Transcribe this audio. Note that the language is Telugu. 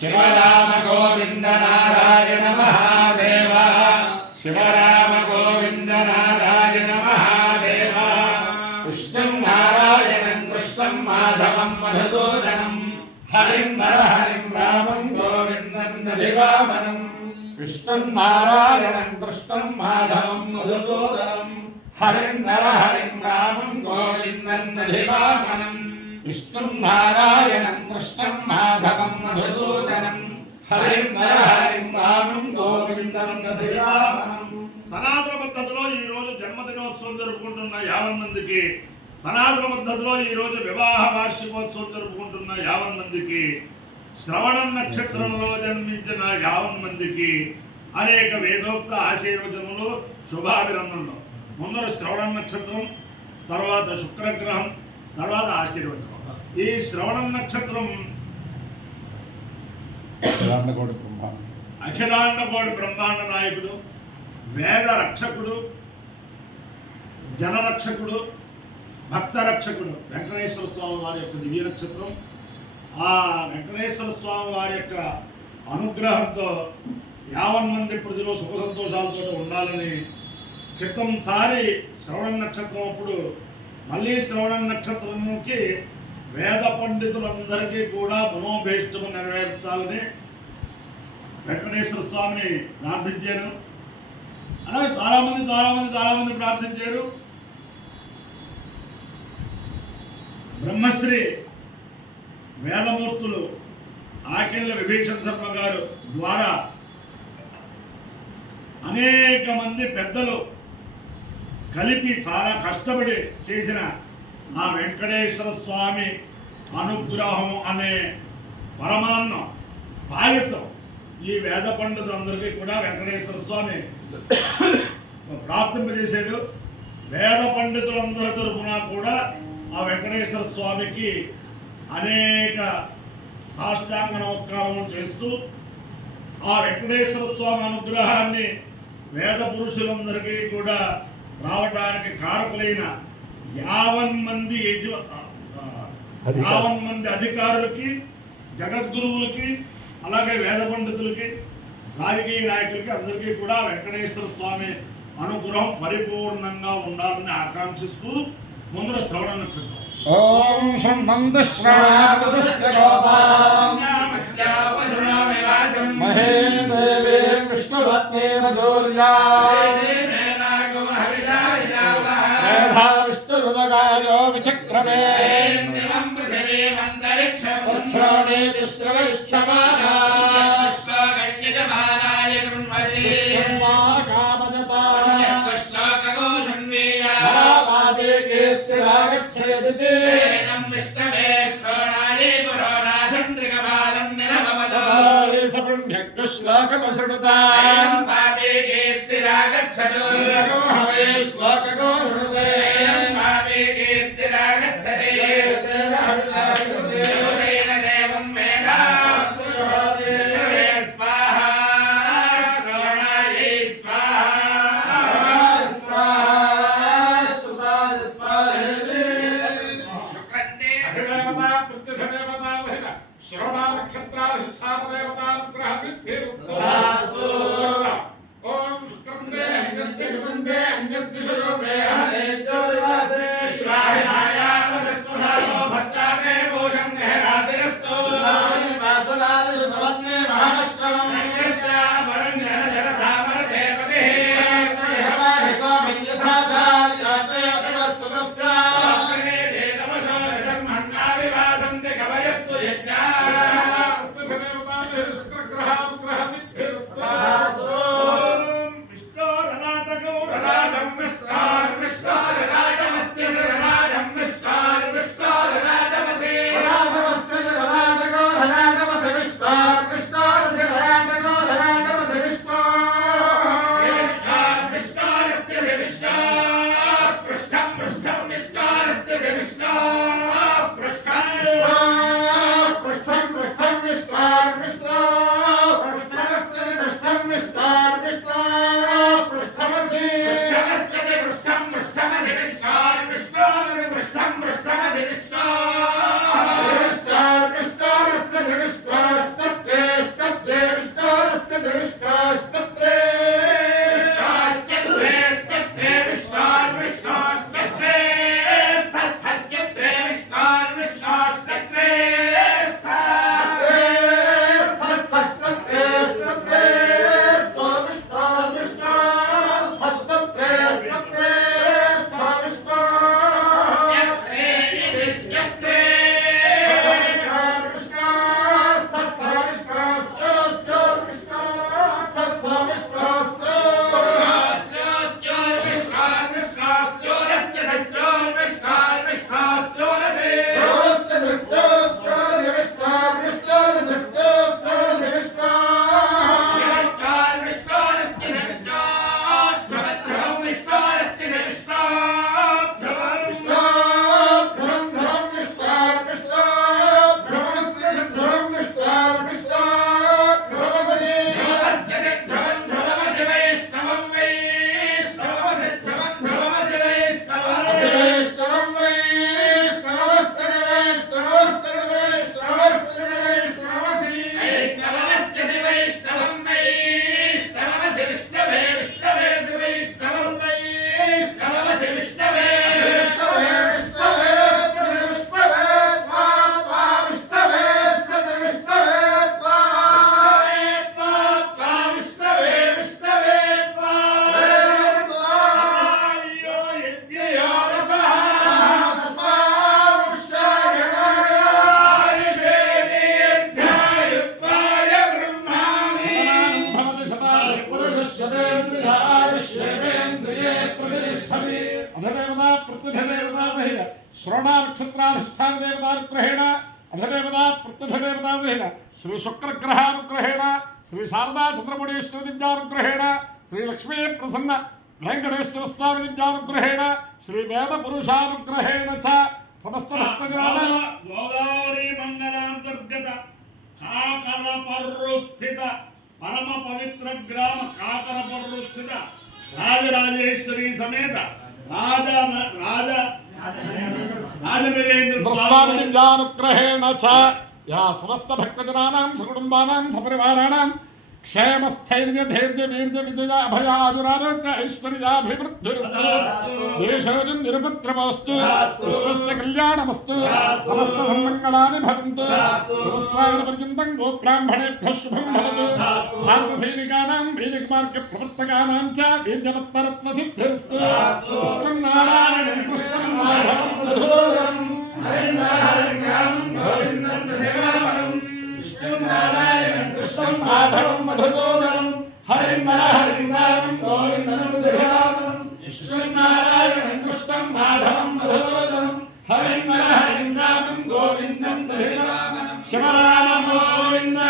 शिव राम गोविंद नारायण महादेव शिव राम गोविंद नारायण महादेव कृष्णं नारायणं कृष्णं माधवं मधुसूदनं हरिं नरहरिं रामं गोविन्दं दधिवामनं कृष्णं नारायणं कृष्णं माधवं मधुसूदनं हरिं नरहरिं रामं गोविन्दं दधिवामनं कृष्णं नारायणं कृष्णं माधवं मधुसूदनं हरिं नरहरिं रामं गोविन्दं दधिवामनं సనాతన పద్ధతిలో ఈ రోజు జన్మదినోత్సవం జరుపుకుంటున్న 50 మందికి, సనాతన పద్ధతిలో ఈ రోజు వివాహ వార్షికోత్సవం జరుపుకుంటున్న 50 మందికి, శ్రవణం నక్షత్రంలో జన్మించిన 50 మందికి అనేక వేదోక్త ఆశీర్వచనములు, శుభాభినందనలు. ముందర శ్రవణం నక్షత్రం, తర్వాత శుక్రగ్రహం, తర్వాత ఆశీర్వచనం. ఈ శ్రవణం నక్షత్రం అఖిలాండకోటి బ్రహ్మాండ నాయకుడు, వేద రక్షకుడు, జనరక్షకుడు, భక్త రక్షకుడు వెంకటేశ్వర స్వామి వారి యొక్క దివ్య నక్షత్రం. ఆ వెంకటేశ్వర స్వామి వారి యొక్క అనుగ్రహంతో 50 మంది ప్రజలు సుఖ సంతోషాలతో ఉండాలని క్రితంసారి శ్రవణ నక్షత్రం అప్పుడు మళ్ళీ శ్రవణ నక్షత్రంకి వేద పండితులందరికీ కూడా మనోభీష్టము నెరవేర్చాలని వెంకటేశ్వర స్వామిని ప్రార్థించాను. అలాగే చాలా మంది ప్రార్థించారు. బ్రహ్మశ్రీ వేదమూర్తులు ఆకెళ్ళ విభీషణ శర్మ గారు ద్వారా అనేక మంది పెద్దలు కలిపి చాలా కష్టపడి చేసిన ఆ వెంకటేశ్వర స్వామి అనుగ్రహం అనే పరమాన్నం పాయసం ఈ వేద పండితులందరికీ కూడా వెంకటేశ్వర స్వామి ప్రాప్తింపజేశాడు. వేద పండితులందరి తరఫున కూడా ఆ వెంకటేశ్వర స్వామికి అనేక సాష్టాంగ నమస్కారం చేస్తూ ఆ వెంకటేశ్వర స్వామి అనుగ్రహాన్ని వేద పురుషులందరికీ కూడా రావడానికి కారకులైన 50 మంది అధికారులకి, జగద్గురువులకి, అలాగే వేద పండితులకి, రాజకీయ నాయకులకి అందరికీ కూడా వెంకటేశ్వర స్వామి అనుగ్రహం పరిపూర్ణంగా ఉండాలని ఆకాంక్షిస్తూ ముందర శ్రవణ నక్షత్రం. ఓం సంబంధ శ్రవణామృతస్య గోపాస్యావసునామివాచం మహేంద్రే విష్ణుపత్నే మధుర్యాయేధా విష్ణురునగాయో విచక్రమే శ్రవణే శ్రవయిచ్చమానా శుక్రగ్రహ శ్రవణ నక్షత్రాధిష్టాన దేవతానుగ్రహేణ అధిదేవత ప్రత్యధిదేవతాదేన శ్రీ శుక్రగ్రహానుగ్రహేణ శ్రీ శారదా చంద్రముడేశ్వర దివ్యానుగ్రహేణ శ్రీ లక్ష్మీ ప్రసన్న వెంకటేశ్వర స్వామి దివ్యానుగ్రహేణ శ్రీ వేద పురుషానుగ్రహేణ చ సమస్త భక్తజనాల గోదావరి మండలాంతర్గత కాకరపర్రు స్థిత పరమ పవిత్ర గ్రామ కాకరపర్రు స్థిత రాజరాజేశ్వరి సమేత రాజనరేంద్ర స్వామి దివ్యానుగ్రహేణ చ యా సమస్త భక్తజనానాం సకుటుంబానాం సపరివారాణాం క్షేమస్థైర్య ధైర్య వీర్య విజయ అభయాదురారోగ్య ఐశ్వర్యాభివృద్ధిరస్తు దేశోజం నిరుపద్రవస్తు విశ్వస్య కళ్యాణమస్తు సమస్త సన్మంగళాని భవంతు సహస్రావన పర్యంతం గోబ్రాహ్మణేభ్యః శుభం భవతు భారత సైనికానాం వేదిక మార్గ ప్రవర్తకానాం చ వీర్యవత్తరత్న సిద్ధిరస్తు కృష్ణం నారాయణం కృష్ణం మాధవం మధురం నారాయణం కృష్ణం మాధవం మధుసూదనం హరిం హరిం గోవిందం దివ్యానం కృష్ణం నారాయణం కృష్ణం మాధవం మధుసూదనం హరిం హరిం గోవిందం దివ్యానం శివరామ గోవింద